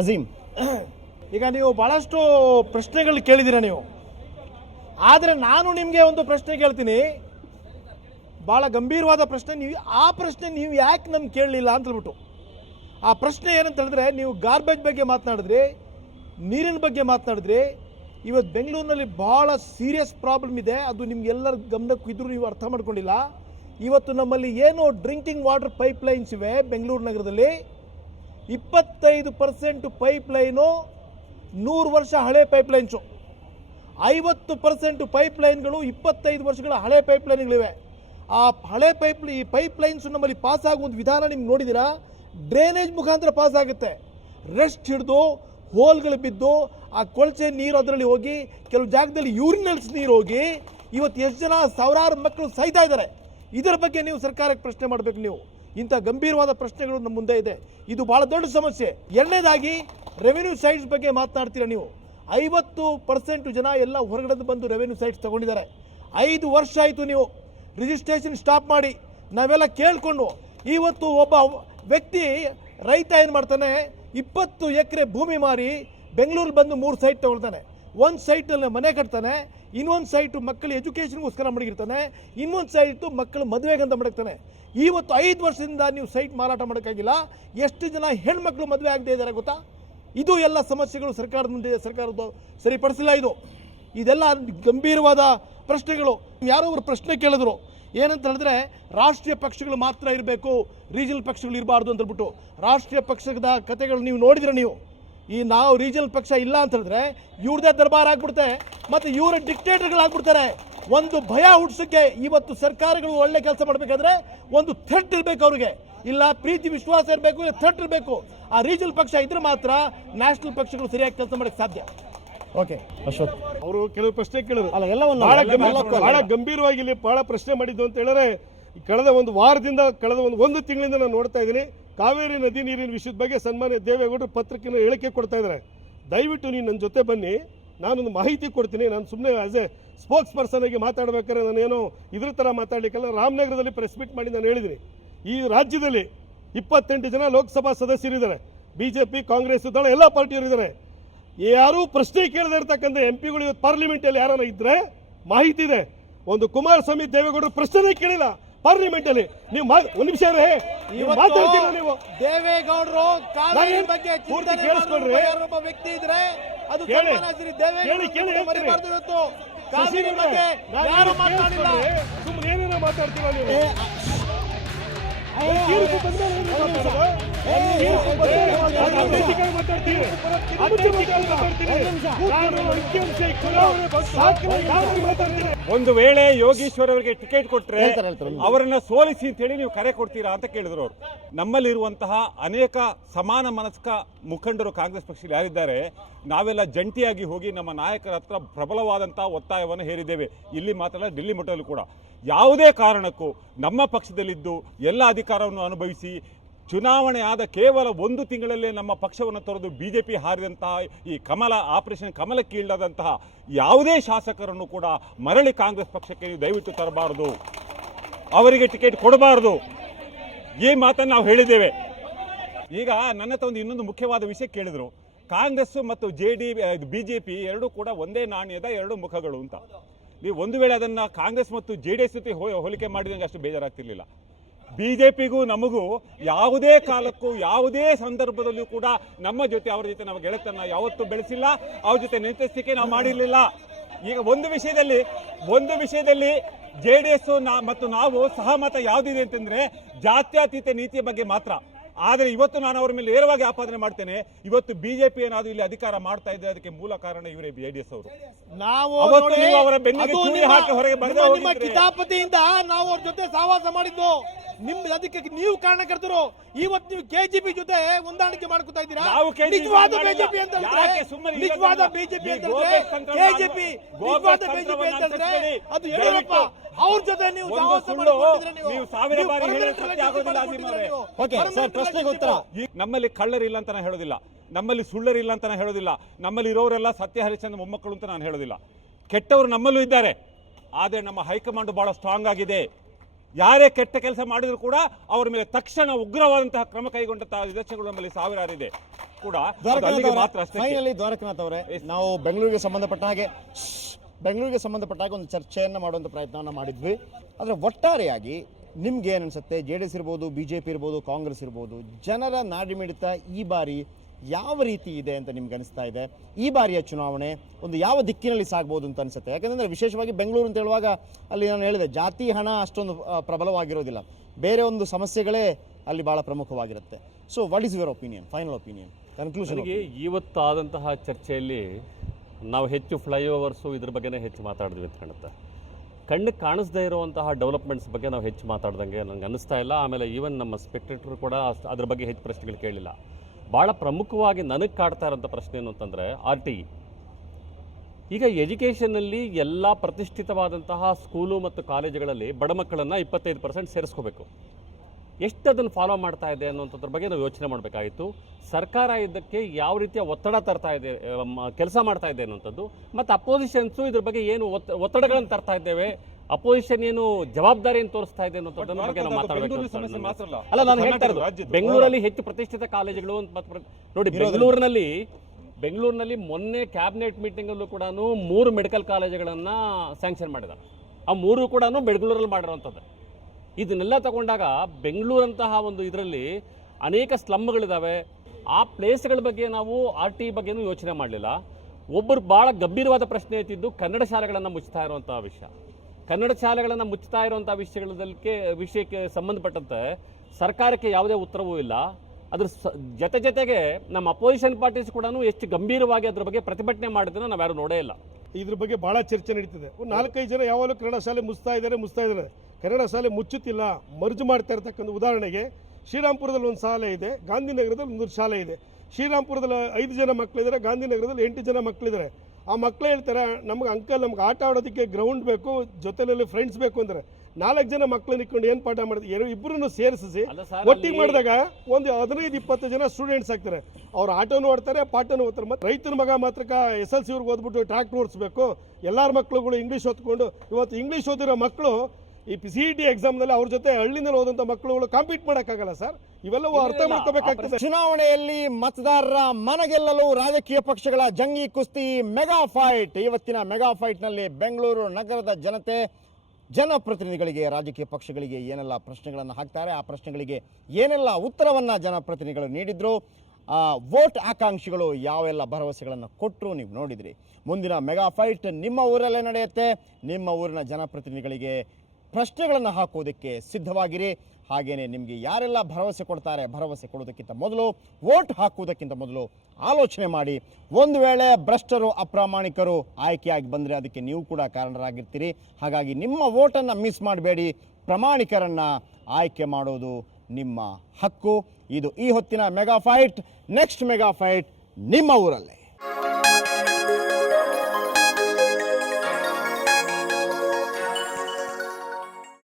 ಅಜೀಮ್. ಈಗ ನೀವು ಭಾಳಷ್ಟು ಪ್ರಶ್ನೆಗಳು ಕೇಳಿದ್ದೀರ ನೀವು, ಆದರೆ ನಾನು ನಿಮಗೆ ಒಂದು ಪ್ರಶ್ನೆ ಕೇಳ್ತೀನಿ, ಭಾಳ ಗಂಭೀರವಾದ ಪ್ರಶ್ನೆ. ಆ ಪ್ರಶ್ನೆ ನೀವು ಯಾಕೆ ನಮ್ಗೆ ಕೇಳಲಿಲ್ಲ ಅಂತ ಹೇಳ್ಬಿಟ್ಟು. ಆ ಪ್ರಶ್ನೆ ಏನಂತ ಹೇಳಿದ್ರೆ, ನೀವು ಗಾರ್ಬೇಜ್ ಬಗ್ಗೆ ಮಾತನಾಡಿದ್ರಿ, ನೀರಿನ ಬಗ್ಗೆ ಮಾತನಾಡಿದ್ರಿ. ಇವತ್ತು ಬೆಂಗಳೂರಿನಲ್ಲಿ ಭಾಳ ಸೀರಿಯಸ್ ಪ್ರಾಬ್ಲಮ್ ಇದೆ, ಅದು ನಿಮ್ಗೆಲ್ಲರ ಗಮನಕ್ಕೂ ಇದ್ರೂ ನೀವು ಅರ್ಥ ಮಾಡ್ಕೊಂಡಿಲ್ಲ. ಇವತ್ತು ನಮ್ಮಲ್ಲಿ ಏನು ಡ್ರಿಂಕಿಂಗ್ ವಾಟರ್ ಪೈಪ್ಲೈನ್ಸ್ ಇವೆ ಬೆಂಗಳೂರು ನಗರದಲ್ಲಿ, 25% ಪೈಪ್ಲೈನು 100 ವರ್ಷ ಹಳೆ ಪೈಪ್ಲೈನ್ಸು, 50% ಪೈಪ್ಲೈನ್ಗಳು 25 ವರ್ಷಗಳ ಹಳೆ ಪೈಪ್ಲೈನ್ಗಳಿವೆ. ಆ ಹಳೆ ಈ ಪೈಪ್ಲೈನ್ಸು ನಮ್ಮಲ್ಲಿ ಪಾಸ್ ಆಗೋ ಒಂದು ವಿಧಾನ ನಿಮ್ಗೆ ನೋಡಿದ್ದೀರಾ? ಡ್ರೈನೇಜ್ ಮುಖಾಂತರ ಪಾಸ್ ಆಗುತ್ತೆ. ರೆಸ್ಟ್ ಹಿಡಿದು ಹೋಲ್ಗಳು ಬಿದ್ದು ಆ ಕೊಳಚೆ ನೀರು ಅದರಲ್ಲಿ ಹೋಗಿ, ಕೆಲವು ಜಾಗದಲ್ಲಿ ಯೂರಿನಲ್ಸ್ ನೀರು ಹೋಗಿ ಇವತ್ತು ಎಷ್ಟು ಜನ ಸಾವಿರಾರು ಮಕ್ಕಳು ಸಾಯ್ತಾ ಇದ್ದಾರೆ. ಇದರ ಬಗ್ಗೆ ನೀವು ಸರ್ಕಾರಕ್ಕೆ ಪ್ರಶ್ನೆ ಮಾಡಬೇಕು. ನೀವು ಇಂಥ ಗಂಭೀರವಾದ ಪ್ರಶ್ನೆಗಳು ನಮ್ಮ ಮುಂದೆ ಇದೆ, ಇದು ಭಾಳ ದೊಡ್ಡ ಸಮಸ್ಯೆ. ಎರಡನೇದಾಗಿ ರೆವೆನ್ಯೂ ಸೈಟ್ಸ್ ಬಗ್ಗೆ ಮಾತನಾಡ್ತೀರಾ ನೀವು. 50% ಜನ ಎಲ್ಲ ಹೊರಗಡೆ ಬಂದು ರೆವೆನ್ಯೂ ಸೈಟ್ಸ್ ತಗೊಂಡಿದ್ದಾರೆ. 5 ವರ್ಷ ಆಯಿತು ನೀವು ರಿಜಿಸ್ಟ್ರೇಷನ್ ಸ್ಟಾಪ್ ಮಾಡಿ. ನಾವೆಲ್ಲ ಕೇಳಿಕೊಂಡು ಇವತ್ತು ಒಬ್ಬ ವ್ಯಕ್ತಿ ರೈತ ಏನು ಮಾಡ್ತಾನೆ, 20 ಎಕರೆ ಭೂಮಿ ಮಾರಿ ಬೆಂಗಳೂರು ಬಂದು 3 ಸೈಟ್ ತಗೊಳ್ತಾನೆ. ಒಂದು ಸೈಟಲ್ಲಿ ಮನೆ ಕಟ್ತಾನೆ, ಇನ್ನೊಂದು ಸೈಟು ಮಕ್ಕಳ ಎಜುಕೇಷನ್ಗೋಸ್ಕರ ಮಡಗಿರ್ತಾನೆ, ಇನ್ನೊಂದು ಸೈಟು ಮಕ್ಕಳು ಮದುವೆಗಂತ ಮಡಗ್ತಾನೆ. ಇವತ್ತು 5 ವರ್ಷದಿಂದ ನೀವು ಸೈಟ್ ಮಾರಾಟ ಮಾಡೋಕ್ಕಾಗಿಲ್ಲ. ಎಷ್ಟು ಜನ ಹೆಣ್ಮಕ್ಳು ಮದುವೆ ಆಗದೆ ಇದ್ದಾರೆ ಗೊತ್ತಾ? ಇದು ಎಲ್ಲ ಸಮಸ್ಯೆಗಳು ಸರ್ಕಾರದ ಮುಂದೆ ಸರ್ಕಾರದ್ದು ಸರಿಪಡಿಸಿಲ್ಲ. ಇದೆಲ್ಲ ಗಂಭೀರವಾದ ಪ್ರಶ್ನೆಗಳು. ಯಾರೋ ಅವರು ಪ್ರಶ್ನೆ ಕೇಳಿದ್ರು, ಏನಂತ ಹೇಳಿದ್ರೆ ರಾಷ್ಟ್ರೀಯ ಪಕ್ಷಗಳು ಮಾತ್ರ ಇರಬೇಕು, ರೀಜನಲ್ ಪಕ್ಷಗಳು ಇರಬಾರ್ದು ಅಂತ ಹೇಳ್ಬಿಟ್ಟು. ರಾಷ್ಟ್ರೀಯ ಪಕ್ಷದ ಕಥೆಗಳು ನೀವು ನೋಡಿದ್ರೆ, ನಾವು ರೀಜನಲ್ ಪಕ್ಷ ಇಲ್ಲ ಅಂತ ಹೇಳಿದ್ರೆ ಇವ್ರದೇ ದರ್ಬಾರ್ ಆಗ್ಬಿಡುತ್ತೆ, ಮತ್ತು ಇವರ ಡಿಕ್ಟೇಟರ್ಗಳಾಗ್ಬಿಡ್ತಾರೆ. ಒಂದು ಭಯ ಹುಡ್ಸೋಕ್ಕೆ ಇವತ್ತು ಸರ್ಕಾರಗಳು ಒಳ್ಳೆ ಕೆಲಸ ಮಾಡಬೇಕಾದ್ರೆ ಒಂದು ಥ್ರೆಟ್ ಇರಬೇಕು ಅವ್ರಿಗೆ, ಇಲ್ಲ ಪ್ರೀತಿ ವಿಶ್ವಾಸ ಇರಬೇಕು, ಇಲ್ಲ ಥ್ರೆಟ್ ಇರಬೇಕು. ಆ ರೀಜನಲ್ ಪಕ್ಷ ಇದ್ರೆ ಮಾತ್ರ ನ್ಯಾಷನಲ್ ಪಕ್ಷಗಳು ಸರಿಯಾಗಿ ಕೆಲಸ ಮಾಡೋಕ್ಕೆ ಸಾಧ್ಯ. ಓಕೆ ಅಶೋಕ್ ಅವರು ಕೆಲವು ಪ್ರಶ್ನೆ ಕೇಳಿದ್ರು, ಅಲ್ಲ ಎಲ್ಲವನ್ನು ಬಹಳ ಗಂಭೀರವಾಗಿ ಇಲ್ಲಿ ಬಹಳ ಪ್ರಶ್ನೆ ಮಾಡಿದ್ದು ಅಂತ ಹೇಳಿದ್ರೆ, ಕಳೆದ ಒಂದು ವಾರದಿಂದ ಕಳೆದ ಒಂದು ತಿಂಗಳಿಂದ ನಾನು ನೋಡ್ತಾ ಇದ್ದೀನಿ, ಕಾವೇರಿ ನದಿ ನೀರಿನ ವಿಷಯದ ಬಗ್ಗೆ ಸನ್ಮಾನ್ಯ ದೇವೇಗೌಡರು ಪತ್ರಿಕೆನ ಹೇಳಿಕೆ ಕೊಡ್ತಾ ಇದ್ದಾರೆ. ದಯವಿಟ್ಟು ನೀವು ನನ್ನ ಜೊತೆ ಬನ್ನಿ, ನಾನೊಂದು ಮಾಹಿತಿ ಕೊಡ್ತೀನಿ. ನಾನು ಸುಮ್ಮನೆ ಆಸ್ ಎ ಸ್ಪೋಕ್ಸ್ ಪರ್ಸನ್ ಆಗಿ ಮಾತಾಡಬೇಕಾದ್ರೆ ನಾನೇನೋ ಇದ್ರ ಥರ ಮಾತಾಡಲಿಕ್ಕಲ್ಲ. ರಾಮನಗರದಲ್ಲಿ ಪ್ರೆಸ್ ಮೀಟ್ ಮಾಡಿ ನಾನು ಹೇಳಿದ್ದೀನಿ, ಈ ರಾಜ್ಯದಲ್ಲಿ 28 ಜನ ಲೋಕಸಭಾ ಸದಸ್ಯರಿದ್ದಾರೆ, BJP ಕಾಂಗ್ರೆಸ್ ದಳ ಎಲ್ಲ ಪಾರ್ಟಿಯವರು ಇದ್ದಾರೆ. ಯಾರೂ ಪ್ರಶ್ನೆ ಕೇಳದೇ ಇರ್ತಕ್ಕಂಥ MP ಗಳು ಇವತ್ತು ಪಾರ್ಲಿಮೆಂಟಲ್ಲಿ ಯಾರನ್ನ ಇದ್ರೆ ಮಾಹಿತಿ ಇದೆ. ಒಂದು ಕುಮಾರಸ್ವಾಮಿ ದೇವೇಗೌಡರು ಪ್ರಶ್ನೆ ಕೇಳಿಲ್ಲ ಪಾರ್ಲಿಮೆಂಟಲ್ಲಿ. ನೀವು ಒಂದು ನಿಮಿಷ ಮಾತಾಡ್ತೀರ, ನೀವು ದೇವೇಗೌಡರು ಕಾವೇರಿ ಬಗ್ಗೆ ಪೂರ್ತಿ ಕೇಳಿಸ್ಕೊಂಡ್ರೆ ಒಬ್ಬ ವ್ಯಕ್ತಿ ಇದ್ರೆ ಅದು ಸನ್ಮಾನ್ಯ ದೇವೇಗೌಡರು ಮರಿಬಾರ್ದು. ಇವತ್ತು ಕಾವೇರಿ ಬಗ್ಗೆ ಯಾರು ಮಾತಾಡಿಲ್ಲ, ಸುಮ್ಮನೆ ಏನೇನೋ ಮಾತಾಡ್ತೀರ ನೀವು. ಒಂದು ವೇಳೆ ಯೋಗೀಶ್ವರ್ ಅವರಿಗೆ ಟಿಕೆಟ್ ಕೊಟ್ರೆ ಅವರನ್ನ ಸೋಲಿಸಿ ಅಂತ ಹೇಳಿ ನೀವು ಕರೆ ಕೊಡ್ತೀರಾ ಅಂತ ಕೇಳಿದ್ರು ಅವರು. ನಮ್ಮಲ್ಲಿರುವಂತಹ ಅನೇಕ ಸಮಾನ ಮನಸ್ಕ ಮುಖಂಡರು ಕಾಂಗ್ರೆಸ್ ಪಕ್ಷದಲ್ಲಿ ಯಾರಿದ್ದಾರೆ, ನಾವೆಲ್ಲ ಜಂಟಿಯಾಗಿ ಹೋಗಿ ನಮ್ಮ ನಾಯಕರ ಹತ್ರ ಪ್ರಬಲವಾದಂತಹ ಒತ್ತಾಯವನ್ನು ಹೇರಿದ್ದೇವೆ. ಇಲ್ಲಿ ಮಾತ್ರ ಡೆಲ್ಲಿ ಮಟ್ಟದಲ್ಲೂ ಕೂಡ ಯಾವುದೇ ಕಾರಣಕ್ಕೂ ನಮ್ಮ ಪಕ್ಷದಲ್ಲಿದ್ದು ಎಲ್ಲ ಅಧಿಕಾರವನ್ನು ಅನುಭವಿಸಿ ಚುನಾವಣೆ ಆದ ಕೇವಲ 1 ತಿಂಗಳಲ್ಲೇ ನಮ್ಮ ಪಕ್ಷವನ್ನು ತೊರೆದು BJP ಹಾರಿದಂತಹ ಈ ಆಪರೇಷನ್ ಕಮಲಕ್ಕೆ ಇಲ್ಲದಂತಹ ಯಾವುದೇ ಶಾಸಕರನ್ನು ಕೂಡ ಮರಳಿ ಕಾಂಗ್ರೆಸ್ ಪಕ್ಷಕ್ಕೆ ನೀವು ದಯವಿಟ್ಟು ತರಬಾರದು, ಅವರಿಗೆ ಟಿಕೆಟ್ ಕೊಡಬಾರದು. ಈ ಮಾತನ್ನು ನಾವು ಹೇಳಿದ್ದೇವೆ. ಈಗ ನನ್ನ ಹತ್ರ ಒಂದು ಇನ್ನೊಂದು ಮುಖ್ಯವಾದ ವಿಷಯ ಕೇಳಿದ್ರು, ಕಾಂಗ್ರೆಸ್ ಮತ್ತು BJP ಎರಡೂ ಕೂಡ ಒಂದೇ ನಾಣ್ಯದ 2 ಮುಖಗಳು ಅಂತ. ನೀವು ಒಂದು ವೇಳೆ ಅದನ್ನು ಕಾಂಗ್ರೆಸ್ ಮತ್ತು JDS ಜೊತೆ ಹೋಲಿಕೆ ಮಾಡಿದಂಗೆ ಅಷ್ಟು ಬೇಜಾರಾಗ್ತಿರ್ಲಿಲ್ಲ. BJPಗೂ ನಮಗೂ ಯಾವುದೇ ಕಾಲಕ್ಕೂ ಯಾವುದೇ ಸಂದರ್ಭದಲ್ಲೂ ಕೂಡ ನಮ್ಮ ಜೊತೆ ಅವರ ಜೊತೆ ನಮ್ಮ ಗೆಳೆತನ ಯಾವತ್ತೂ ಬೆಳೆಸಿಲ್ಲ, ಅವ್ರ ಜೊತೆ ನೆಂಟಸ್ತಿಕೆ ನಾವು ಮಾಡಿರಲಿಲ್ಲ. ಈಗ ಒಂದು ವಿಷಯದಲ್ಲಿ JDS ಮತ್ತು ನಾವು ಸಹಮತ ಯಾವುದಿದೆ ಅಂತಂದ್ರೆ ಜಾತ್ಯತೀತ ನೀತಿಯ ಬಗ್ಗೆ ಮಾತ್ರ. ಆದರೆ ಇವತ್ತು ನಾನು ಅವರ ಮೇಲೆ ನೇರವಾಗಿ ಆಪಾದನೆ ಮಾಡ್ತೇನೆ, ಇವತ್ತು BJP ಏನಾದರೂ ಇಲ್ಲಿ ಅಧಿಕಾರ ಮಾಡ್ತಾ ಇದ್ದರೆ ಅದಕ್ಕೆ ಮೂಲ ಕಾರಣ ಇವರೇ JDS ಅವರು. ನಾವು ಅವರ ಬೆನ್ನಿಗೆ ಚೂರಿ ಹಾಕಿ ಹೊರಗೆ ನಿಮ್ಮ ಕಿತಾಪತಿಯಿಂದ ನಾವು ಅವ್ರ ಜೊತೆ ಸಹವಾಸ ಮಾಡಿದ್ದು, ಅದಕ್ಕೆ ನೀವು ಕಾರಣಕರ್ತರು. ಇವತ್ತು ನೀವು KGP ಜೊತೆ ಹೊಂದಾಣಿಕೆ ಮಾಡ್ಕೊತಾ ಇದ್ದೀರಾ. ನಿಜವಾದ BJP ಅಂತ KGP ಅದು ಯಡಿಯೂರಪ್ಪ ಅವ್ರ ಜೊತೆ ನೀವು ಸಹವಾಸ ನಮ್ಮಲ್ಲಿ ಕಳ್ಳರಿಲ್ಲ ಅಂತ ನಾನು ಹೇಳೋದಿಲ್ಲ, ನಮ್ಮಲ್ಲಿ ಸುಳ್ಳರಿಲ್ಲ ಅಂತ ನಾನು ಹೇಳೋದಿಲ್ಲ, ನಮ್ಮಲ್ಲಿ ಇರೋರೆಲ್ಲ ಸತ್ಯ ಹರಿಶ್ಚಂದ್ರ ಮೊಮ್ಮಕ್ಕಳು ಅಂತ ನಾನು ಹೇಳೋದಿಲ್ಲ. ಕೆಟ್ಟವರು ನಮ್ಮಲ್ಲೂ ಇದ್ದಾರೆ, ಆದರೆ ನಮ್ಮ ಹೈಕಮಾಂಡ್ ಬಹಳ ಸ್ಟ್ರಾಂಗ್ ಆಗಿದೆ. ಯಾರೇ ಕೆಟ್ಟ ಕೆಲಸ ಮಾಡಿದ್ರು ಕೂಡ ಅವರ ಮೇಲೆ ತಕ್ಷಣ ಉಗ್ರವಾದಂತಹ ಕ್ರಮ ಕೈಗೊಂಡಂತಹ ನಿದರ್ಶನಗಳು ನಮ್ಮಲ್ಲಿ ಸಾವಿರಾರಿದೆ. ಕೂಡ ಅದು ಅಲ್ಲಿಗೆ ಮಾತ್ರ ಅಷ್ಟೇ. ಫೈನಲಿ ದ್ವಾರಕನಾಥ್ ಅವರೇ, ನಾವು ಬೆಂಗಳೂರಿಗೆ ಸಂಬಂಧಪಟ್ಟ ಹಾಗೆ ಒಂದು ಚರ್ಚೆಯನ್ನು ಮಾಡುವಂಥ ಪ್ರಯತ್ನವನ್ನು ಮಾಡಿದ್ವಿ. ಆದರೆ ಒಟ್ಟಾರೆಯಾಗಿ ನಿಮ್ಗೆ ಏನು ಅನ್ಸುತ್ತೆ, JDS ಇರ್ಬೋದು, BJP ಇರ್ಬೋದು, ಕಾಂಗ್ರೆಸ್ ಇರ್ಬೋದು, ಜನರ ನಾಡಿಮಿಡಿತ ಈ ಬಾರಿ ಯಾವ ರೀತಿ ಇದೆ ಅಂತ ನಿಮ್ಗೆ ಅನಿಸ್ತಾ ಇದೆ? ಈ ಬಾರಿಯ ಚುನಾವಣೆ ಒಂದು ಯಾವ ದಿಕ್ಕಿನಲ್ಲಿ ಸಾಗ್ಬೋದು ಅಂತ ಅನಿಸುತ್ತೆ? ಯಾಕಂದರೆ ವಿಶೇಷವಾಗಿ ಬೆಂಗಳೂರು ಅಂತ ಹೇಳುವಾಗ ಅಲ್ಲಿ ನಾನು ಹೇಳಿದೆ, ಜಾತಿ ಹಣ ಅಷ್ಟೊಂದು ಪ್ರಬಲವಾಗಿರೋದಿಲ್ಲ, ಬೇರೆ ಒಂದು ಸಮಸ್ಯೆಗಳೇ ಅಲ್ಲಿ ಭಾಳ ಪ್ರಮುಖವಾಗಿರುತ್ತೆ. So what is your opinion, final opinion, conclusion? ನನಗೆ ಇವತ್ತಾದಂತಹ ಚರ್ಚೆಯಲ್ಲಿ ನಾವು ಹೆಚ್ಚು ಫ್ಲೈಓವರ್ಸು ಇದ್ರ ಬಗ್ಗೆನೇ ಹೆಚ್ಚು ಮಾತಾಡಿದ್ವಿ ಅಂತ ಕಾಣುತ್ತೆ. ಕಣ್ಣಿಗೆ ಕಾಣಿಸ್ದೇ ಇರುವಂತಹ ಡೆವಲಪ್ಮೆಂಟ್ಸ್ ಬಗ್ಗೆ ನಾವು ಹೆಚ್ಚು ಮಾತಾಡ್ದಂಗೆ ನನಗೆ ಅನ್ನಿಸ್ತಾ ಇಲ್ಲ. ಆಮೇಲೆ ಈವನ್ ನಮ್ಮ ಸ್ಪೆಕ್ಟೇಟರ್ ಕೂಡ ಅದ್ರ ಬಗ್ಗೆ ಹೆಚ್ಚು ಪ್ರಶ್ನೆಗಳು ಕೇಳಿಲ್ಲ. ಭಾಳ ಪ್ರಮುಖವಾಗಿ ನನಗೆ ಕಾಡ್ತಾ ಇರೋಂಥ ಪ್ರಶ್ನೆ ಏನು ಅಂತಂದರೆ RTE. ಈಗ ಎಜುಕೇಷನ್ನಲ್ಲಿ ಎಲ್ಲ ಪ್ರತಿಷ್ಠಿತವಾದಂತಹ ಸ್ಕೂಲು ಮತ್ತು ಕಾಲೇಜುಗಳಲ್ಲಿ ಬಡ ಮಕ್ಕಳನ್ನು 25% ಸೇರಿಸ್ಕೋಬೇಕು. ಎಷ್ಟು ಅದನ್ನು ಫಾಲೋ ಮಾಡ್ತಾ ಇದೆ ಅನ್ನೋಂಥದ್ರ ಬಗ್ಗೆ ನಾವು ಯೋಚನೆ ಮಾಡಬೇಕಾಗಿತ್ತು. ಸರ್ಕಾರ ಇದಕ್ಕೆ ಯಾವ ರೀತಿಯ ಒತ್ತಡ ತರ್ತಾ ಇದೆ, ಕೆಲಸ ಮಾಡ್ತಾ ಇದೆ ಅನ್ನೋಂಥದ್ದು, ಮತ್ತು ಅಪೋಸಿಷನ್ಸು ಇದ್ರ ಬಗ್ಗೆ ಏನು ಒತ್ತಡಗಳನ್ನು ತರ್ತಾ ಇದ್ದೇವೆ, ಅಪೋಸಿಷನ್ ಏನು ಜವಾಬ್ದಾರಿಯನ್ನು ತೋರಿಸ್ತಾ ಇದೆ ಅನ್ನೋದ್ರ ಬಗ್ಗೆ ನಾವು ಮಾತಾಡಬೇಕು. ಅಲ್ಲ, ನಾನು ಹೇಳ್ತಾ ಇರೋದು ಬೆಂಗಳೂರಲ್ಲಿ ಹೆಚ್ಚು ಪ್ರತಿಷ್ಠಿತ ಕಾಲೇಜುಗಳು ನೋಡಿ. ಬೆಂಗಳೂರಿನಲ್ಲಿ ಮೊನ್ನೆ ಕ್ಯಾಬಿನೆಟ್ ಮೀಟಿಂಗಲ್ಲೂ ಕೂಡ 3 ಮೆಡಿಕಲ್ ಕಾಲೇಜುಗಳನ್ನು ಸ್ಯಾಂಕ್ಷನ್ ಮಾಡಿದ್ದಾರೆ. ಆ 3 ಕೂಡ ಬೆಂಗಳೂರಲ್ಲಿ ಮಾಡಿರೋವಂಥದ್ದು. ಇದನ್ನೆಲ್ಲ ತಗೊಂಡಾಗ ಬೆಂಗಳೂರಂತಹ ಒಂದು ಇದರಲ್ಲಿ ಅನೇಕ ಸ್ಲಮ್ಗಳಿದ್ದಾವೆ. ಆ ಪ್ಲೇಸ್ಗಳ ಬಗ್ಗೆ ನಾವು RTE ಬಗ್ಗೆನೂ ಯೋಚನೆ ಮಾಡಲಿಲ್ಲ. ಒಬ್ಬರು ಭಾಳ ಗಂಭೀರವಾದ ಪ್ರಶ್ನೆ ಎತ್ತಿದ್ದು ಕನ್ನಡ ಶಾಲೆಗಳನ್ನು ಮುಚ್ತಾ ಇರುವಂಥ ವಿಷಯ. ಕನ್ನಡ ಶಾಲೆಗಳನ್ನು ಮುಚ್ತಾ ಇರುವಂಥ ವಿಷಯಕ್ಕೆ ಸಂಬಂಧಪಟ್ಟಂತೆ ಸರ್ಕಾರಕ್ಕೆ ಯಾವುದೇ ಉತ್ತರವೂ ಇಲ್ಲ. ಅದ್ರ ಜೊತೆಗೆ ನಮ್ಮ ಅಪೋಸಿಷನ್ ಪಾರ್ಟೀಸ್ ಕೂಡ ಎಷ್ಟು ಗಂಭೀರವಾಗಿ ಅದ್ರ ಬಗ್ಗೆ ಪ್ರತಿಭಟನೆ ಮಾಡಿದ್ರೆ ನಾವು ಯಾರು ನೋಡೇ ಇಲ್ಲ. ಇದ್ರ ಬಗ್ಗೆ ಭಾಳ ಚರ್ಚೆ ನಡೀತಿದೆ. 4-5 ಜನ ಯಾವಾಗಲೂ ಕನ್ನಡ ಶಾಲೆ ಮುಚ್ತಾ ಇದ್ದಾರೆ. ಕನ್ನಡ ಶಾಲೆ ಮುಚ್ಚುತ್ತಿಲ್ಲ, ಮರ್ಜು ಮಾಡ್ತಾ ಇರ್ತಕ್ಕಂಥ ಉದಾಹರಣೆಗೆ ಶ್ರೀರಾಮ್ಪುರದಲ್ಲಿ ಒಂದು ಶಾಲೆ ಇದೆ, ಗಾಂಧಿನಗರದಲ್ಲಿ 1 ಶಾಲೆ ಇದೆ. ಶ್ರೀರಾಮ್ಪುರದಲ್ಲಿ 5 ಜನ ಮಕ್ಕಳಿದ್ದಾರೆ, ಗಾಂಧಿನಗರದಲ್ಲಿ 8 ಜನ ಮಕ್ಕಳಿದ್ದಾರೆ. ಆ ಮಕ್ಕಳು ಹೇಳ್ತಾರೆ, ನಮ್ಗೆ ನಮ್ಗೆ ಆಟ ಆಡೋದಕ್ಕೆ ಗ್ರೌಂಡ್ ಬೇಕು, ಜೊತೆಯಲ್ಲಿ ಫ್ರೆಂಡ್ಸ್ ಬೇಕು ಅಂದರೆ 4 ಜನ ಮಕ್ಕಳನ್ನ ಇಟ್ಕೊಂಡು ಏನು ಪಾಠ ಮಾಡಿದ್ರು? ಇಬ್ಬರನ್ನು ಸೇರಿಸಿ ಒಟ್ಟಿಗೆ ಮಾಡಿದಾಗ ಒಂದು 15-20 ಜನ ಸ್ಟೂಡೆಂಟ್ಸ್ ಆಗ್ತಾರೆ. ಅವ್ರು ಆಟೋನು ಓಡ್ತಾರೆ, ಪಾಠನೂ ಓದ್ತಾರೆ. ಮತ್ತು ರೈತನ ಮಗ ಮಾತ್ರ SLC ಅವ್ರಿಗೆ ಓದ್ಬಿಟ್ಟು ಟ್ರ್ಯಾಕ್ಟರ್ ಓಡಿಸ್ಬೇಕು. ಎಲ್ಲರ ಮಕ್ಕಳುಗಳು ಇಂಗ್ಲೀಷ್ ಓದ್ಕೊಂಡು ಇವತ್ತು ಇಂಗ್ಲೀಷ್ ಓದಿರೋ ಮಕ್ಕಳು ಈ CET ಎಕ್ಸಾಮ್ನಲ್ಲಿ ಅವ್ರ ಜೊತೆ ಹಳ್ಳಿನಲ್ಲಿ ಓದಂಥ ಮಕ್ಕಳುಗಳು ಕಾಂಪೀಟ್ ಮಾಡೋಕ್ಕಾಗಲ್ಲ ಸರ್. ಇವೆಲ್ಲವೂ ಅರ್ಥ ಮಾಡ್ಕೋಬೇಕಾಗ್ತದೆ. ಚುನಾವಣೆಯಲ್ಲಿ ಮತದಾರರ ಮನಗೆಲ್ಲಲು ರಾಜಕೀಯ ಪಕ್ಷಗಳ ಜಂಗಿ ಕುಸ್ತಿ ಮೆಗಾ ಫೈಟ್. ಇವತ್ತಿನ ಮೆಗಾ ಫೈಟ್ನಲ್ಲಿ ಬೆಂಗಳೂರು ನಗರದ ಜನಪ್ರತಿನಿಧಿಗಳಿಗೆ, ರಾಜಕೀಯ ಪಕ್ಷಗಳಿಗೆ ಏನೆಲ್ಲ ಪ್ರಶ್ನೆಗಳನ್ನು ಹಾಕ್ತಾರೆ, ಆ ಪ್ರಶ್ನೆಗಳಿಗೆ ಏನೆಲ್ಲ ಉತ್ತರವನ್ನು ಜನಪ್ರತಿನಿಧಿಗಳು ನೀಡಿದ್ರು, ವೋಟ್ ಆಕಾಂಕ್ಷಿಗಳು ಯಾವೆಲ್ಲ ಭರವಸೆಗಳನ್ನು ಕೊಟ್ಟರು ನೀವು ನೋಡಿದ್ರಿ. ಮುಂದಿನ ಮೆಗಾ ಫೈಟ್ ನಿಮ್ಮ ಊರಲ್ಲೇ ನಡೆಯುತ್ತೆ. ನಿಮ್ಮ ಊರಿನ ಜನಪ್ರತಿನಿಧಿಗಳಿಗೆ ಪ್ರಶ್ನೆಗಳನ್ನು ಹಾಕೋದಕ್ಕೆ ಸಿದ್ಧವಾಗಿರಿ. ಹಾಗೆಯೇ ನಿಮಗೆ ಯಾರೆಲ್ಲ ಭರವಸೆ ಕೊಡ್ತಾರೆ, ಭರವಸೆ ಕೊಡೋದಕ್ಕಿಂತ ಮೊದಲು, ವೋಟ್ ಹಾಕುವುದಕ್ಕಿಂತ ಮೊದಲು ಆಲೋಚನೆ ಮಾಡಿ. ಒಂದು ವೇಳೆ ಭ್ರಷ್ಟರು, ಅಪ್ರಾಮಾಣಿಕರು ಆಯ್ಕೆಯಾಗಿ ಬಂದರೆ ಅದಕ್ಕೆ ನೀವು ಕೂಡ ಕಾರಣರಾಗಿರ್ತೀರಿ. ಹಾಗಾಗಿ ನಿಮ್ಮ ವೋಟನ್ನು ಮಿಸ್ ಮಾಡಬೇಡಿ. ಪ್ರಾಮಾಣಿಕರನ್ನು ಆಯ್ಕೆ ಮಾಡೋದು ನಿಮ್ಮ ಹಕ್ಕು. ಇದು ಈ ಹೊತ್ತಿನ mega fight. Next mega fight ನಿಮ್ಮ ಊರಲ್ಲೇ.